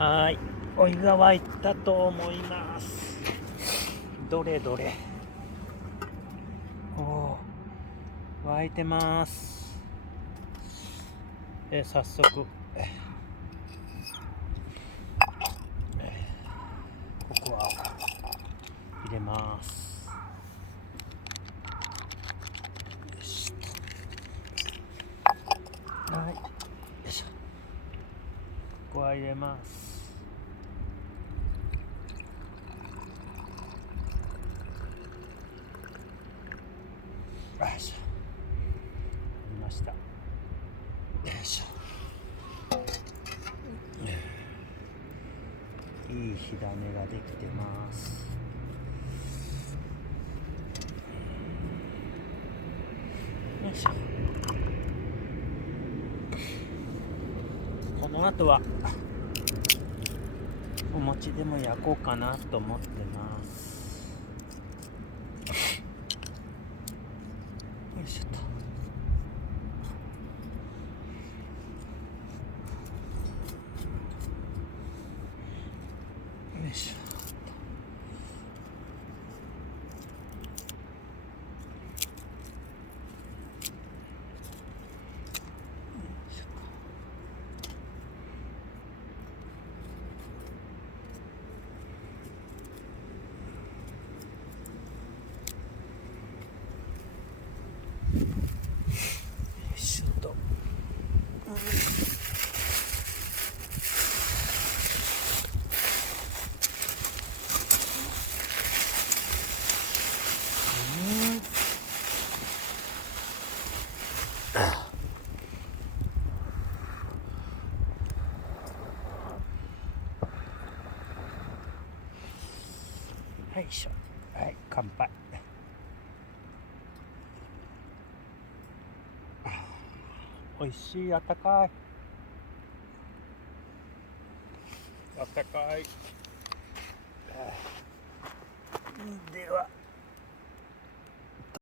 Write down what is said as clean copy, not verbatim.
はい、お湯が沸いたと思います。どれどれ。おー、沸いてます。早速、ココアを入れます。よしと。はい、よいしょ。ココア入れます。よいしょ。入れました。よいしょ。いい火種ができてます。よいしょ。この後はお餅でも焼こうかなと思ってます。よいしょと。よいしょ。はいしょ。はい、乾杯。おいしい、あったかい。あったかい。では。